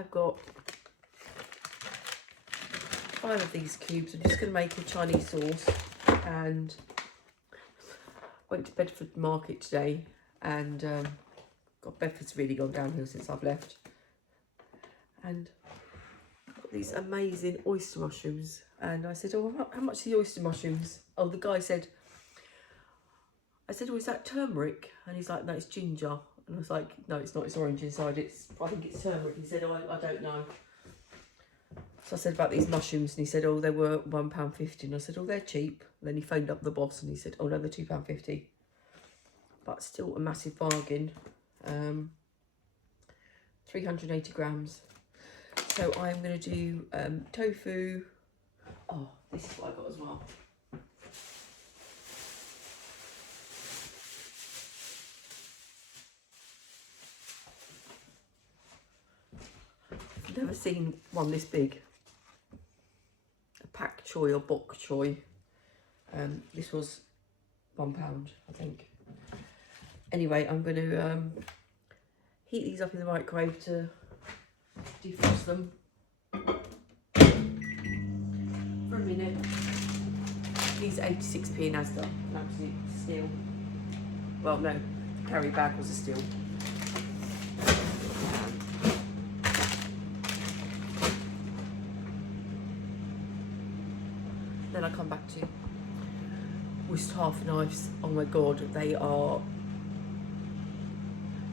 I've got 5 of these cubes. I'm just going to make a Chinese sauce, and went to Bedford Market today, and God, Bedford's really gone downhill since I've left. And I've got these amazing oyster mushrooms, and I said, oh, how much are the oyster mushrooms? Oh, the guy said, I said, oh, is that turmeric? And he's like, no, it's ginger. And I was like, no, it's not, it's orange inside. I think it's turmeric. He said, oh, I don't know. So I said about these mushrooms, and he said, oh, they were £1.50. And I said, oh, they're cheap. And then he phoned up the boss, and he said, oh, no, they're £2.50. But still a massive bargain. 380 grams. So I'm going to do tofu. Oh, this is what I got as well. I've never seen one this big. A pak choy or bok choy. This was £1, I think. Anyway, I'm going to heat these up in the microwave to defrost them for a minute. These are 86p in Asda, an absolute steal. Well, no, the carry bag was a steal. Then I come back to Oyster half knives. Oh my God, they are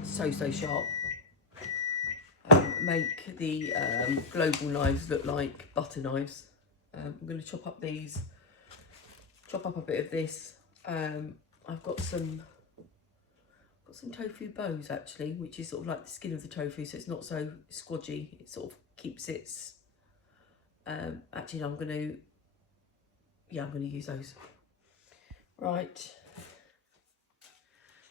so sharp. Make the global knives look like butter knives. I'm going to chop up a bit of this. I've got some tofu bows actually, which is sort of like the skin of the tofu, so it's not so squodgy. It sort of keeps its. Actually, I'm going to use those. Right.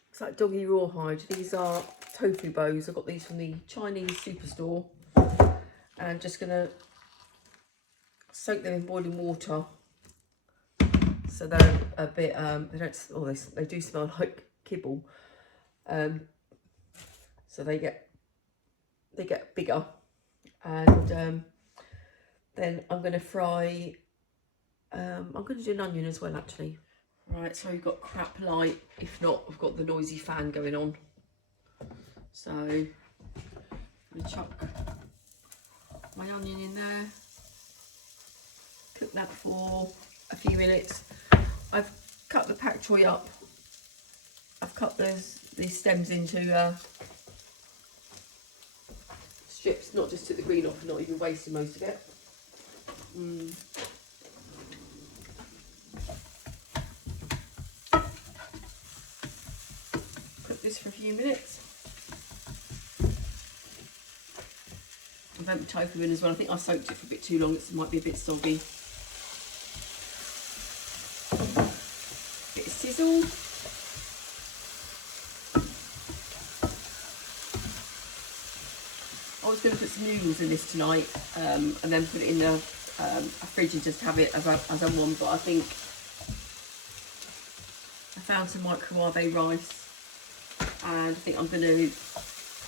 Looks like doggy rawhide. These are tofu bows. I got these from the Chinese superstore, and just gonna soak them in boiling water. So they're a bit they do smell like kibble. So they get bigger, and then I'm gonna fry. I'm gonna do an onion as well actually. Right, so we've got crap light. If not, we've got the noisy fan going on. So I'm gonna chuck my onion in there. Cook that for a few minutes. I've cut the pak choy up. I've cut these stems into strips, not just took the green off, not even wasting most of it. Cook this for a few minutes. I've had the tofu in as well. I think I soaked it for a bit too long. It might be a bit soggy. Bit of sizzle. I was going to put some noodles in this tonight, and then put it in the fridge and just have it as I want. But I think I found some microwave rice, and I think I'm going to,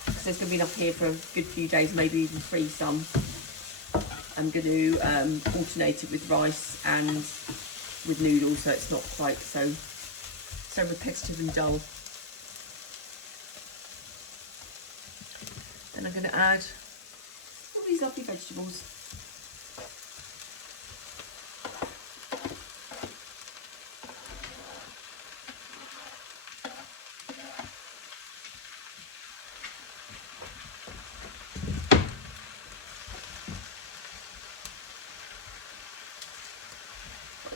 because there's going to be enough here for a good few days, maybe even freeze some. I'm going to alternate it with rice and with noodles, so it's not quite so repetitive and dull. Then I'm going to add all these lovely vegetables.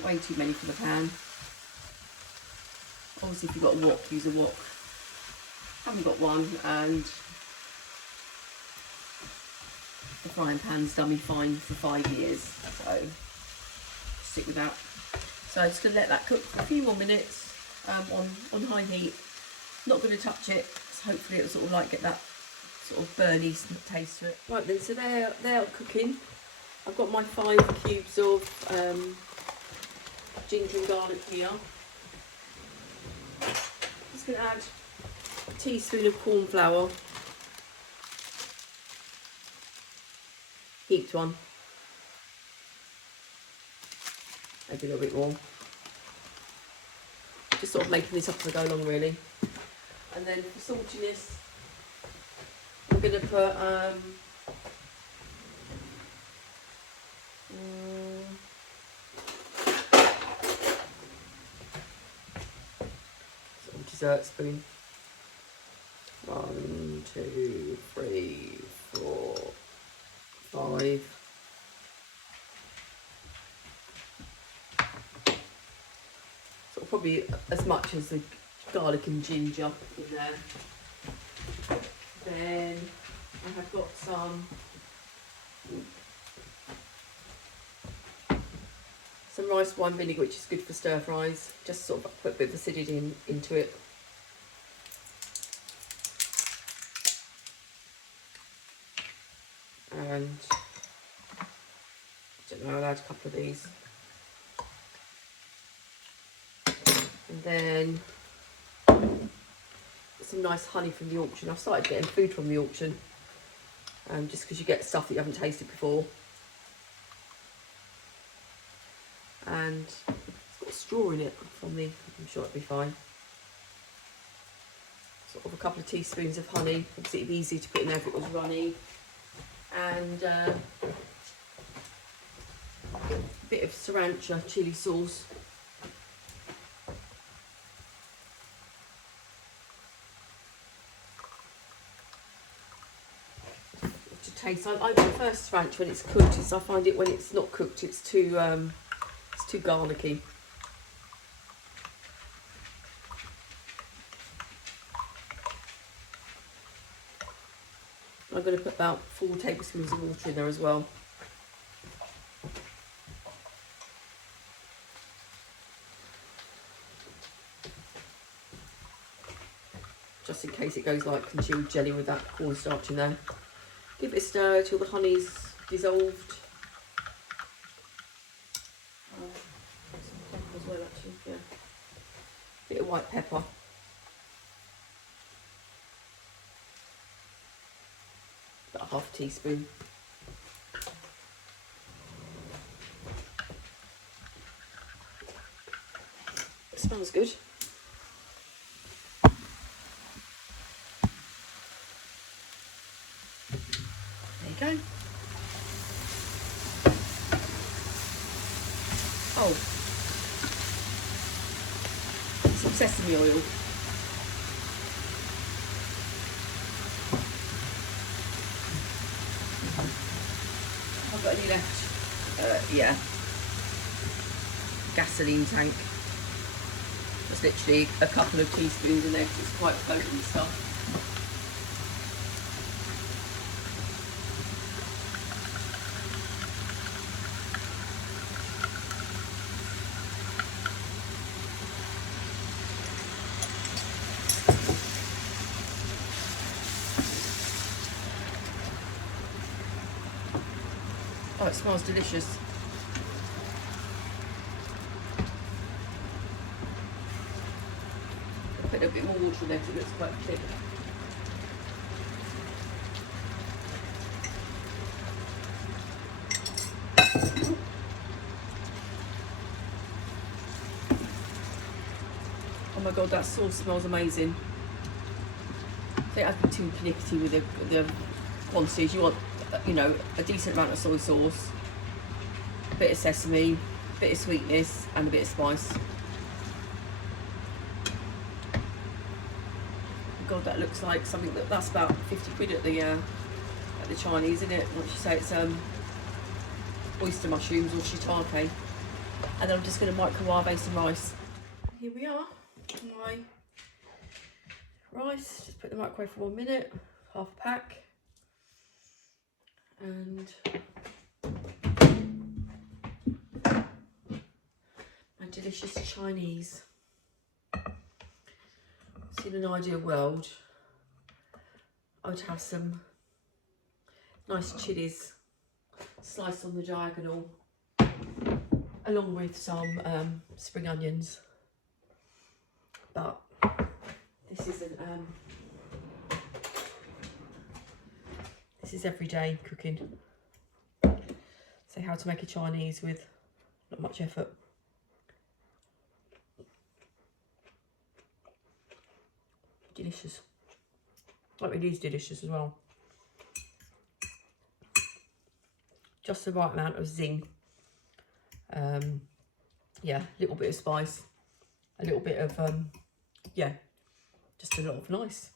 Way too many for the pan. Obviously, if you've got a wok, use a wok. Haven't got one, and the frying pan's done me fine for 5 years, so stick with that. So I'm just going to let that cook for a few more minutes on high heat. Not going to touch it, so hopefully it'll sort of like get that sort of burny taste to it. Right then, so they're cooking. I've got my 5 cubes of ginger and garlic here. Just going to add a teaspoon of corn flour. heaped one. Maybe a little bit more. Just sort of making this up as I go along, really. And then for saltiness, I'm going to put sort of dessert spoon. 1, 2, 3, 4, 5. Sort of probably as much as the garlic and ginger in there. Then I have got some rice wine vinegar, which is good for stir fries. Just sort of put a bit of acidity into it. And I don't know, I'll add a couple of these. And then some nice honey from the auction. I've started getting food from the auction, just because you get stuff that you haven't tasted before. And it's got a straw in it from the, I'm sure it'll be fine. Sort of a couple of teaspoons of honey. Obviously it'd be easy to put in there if it was runny. And a bit of sriracha chili sauce. To taste, I prefer sriracha when it's cooked. I find it when it's not cooked, it's too garlicky. I'm going to put about 4 tablespoons of water in there as well. Just in case it goes like congealed jelly with that cornstarch in there. Give it a stir till the honey's dissolved. Some pepper as well, actually, yeah. Bit of white pepper. About a ½ teaspoon. It smells good. There you go. Oh, some sesame oil. I've got any left? Yeah. Gasoline tank. Just literally a couple of teaspoons in there because it's quite potent stuff. Oh, it smells delicious. I'll put a bit more water in there because it looks quite thick. Oh my god, that sauce smells amazing. I think I can be too pernickety with the quantities. You want, you know, a decent amount of soy sauce, a bit of sesame, a bit of sweetness, and a bit of spice. God, that looks like something that's about 50 quid at the Chinese, isn't it? Once you say it's oyster mushrooms or shiitake. And then I'm just going to microwave some rice. Here we are, my rice. Just put the microwave for 1 minute, half a pack. And my delicious Chinese. So in an ideal world, I would have some nice chilies sliced on the diagonal, along with some spring onions. But this isn't. This is everyday cooking. say how to make a Chinese with not much effort. Delicious. Oh, it is delicious as well. Just the right amount of zing. Yeah, a little bit of spice, a little bit of, yeah, just a lot of nice.